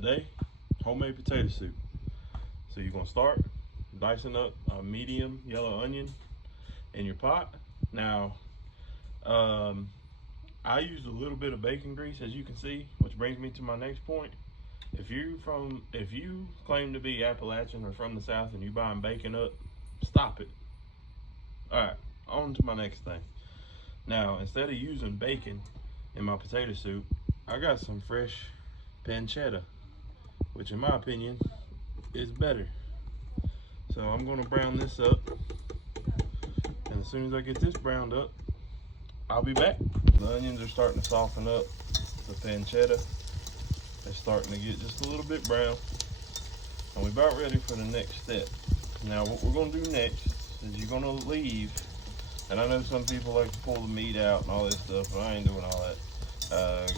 Today, homemade potato soup. So you're gonna start dicing up a medium yellow onion in your pot. Now, I used a little bit of bacon grease, as you can see, which brings me to my next point. If you claim to be Appalachian or from the South and you buying bacon up, stop it. All right, on to my next thing. Now, instead of using bacon in my potato soup, I got some fresh pancetta, which in my opinion is better. So I'm gonna brown this up, and as soon as I get this browned up, I'll be back. The onions are starting to soften up. The pancetta is starting to get just a little bit brown, and we're about ready for the next step. Now what we're gonna do next is you're gonna leave, and I know some people like to pull the meat out and all this stuff, but I ain't doing all that.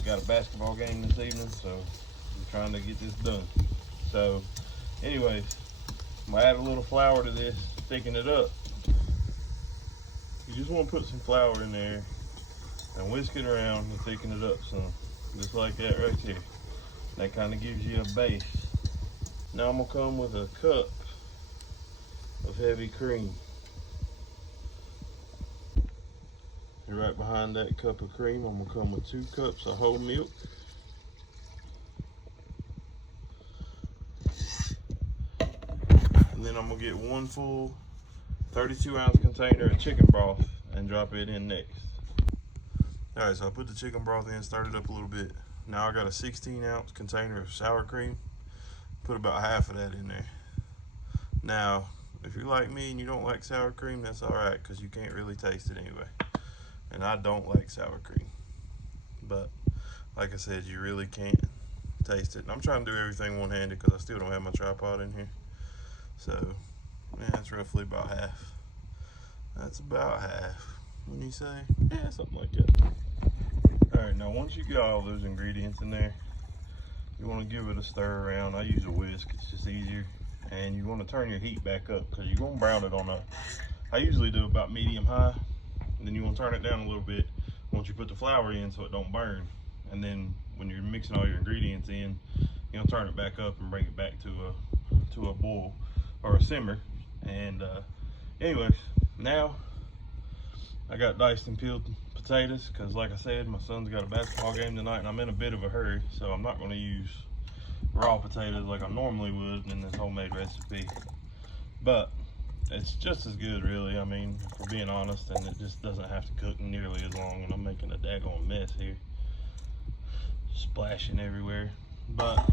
Got a basketball game this evening, so I'm trying to get this done. So anyways, I'm gonna add a little flour to this, thicken it up. You just want to put some flour in there and whisk it around and thicken it up some, just like that right there. That kind of gives you a base. Now I'm gonna come with a cup of heavy cream. And right behind that cup of cream, I'm gonna come with 2 cups of whole milk. And then I'm gonna get 1 full 32-ounce container of chicken broth and drop it in next. All right, so I put the chicken broth in, started up a little bit. Now I got a 16-ounce container of sour cream. Put about half of that in there. Now, if you're like me and you don't like sour cream, that's all right, because you can't really taste it anyway. And I don't like sour cream. But like I said, you really can't taste it. And I'm trying to do everything one-handed because I still don't have my tripod in here. So, yeah, that's roughly about half. That's about half. What do you say? Yeah, something like that. All right, now once you get all those ingredients in there, you want to give it a stir around. I use a whisk, it's just easier. And you want to turn your heat back up because you're going to brown it on I usually do about medium high. And then you want to turn it down a little bit once you put the flour in so it don't burn. And then when you're mixing all your ingredients in, you know, turn it back up and bring it back to a boil or a simmer. And anyways, now I got diced and peeled potatoes because, like I said, my son's got a basketball game tonight and I'm in a bit of a hurry, so I'm not going to use raw potatoes like I normally would in this homemade recipe. But it's just as good, really. I mean, if we're being honest, and it just doesn't have to cook nearly as long, and I'm making a daggone mess here, splashing everywhere. But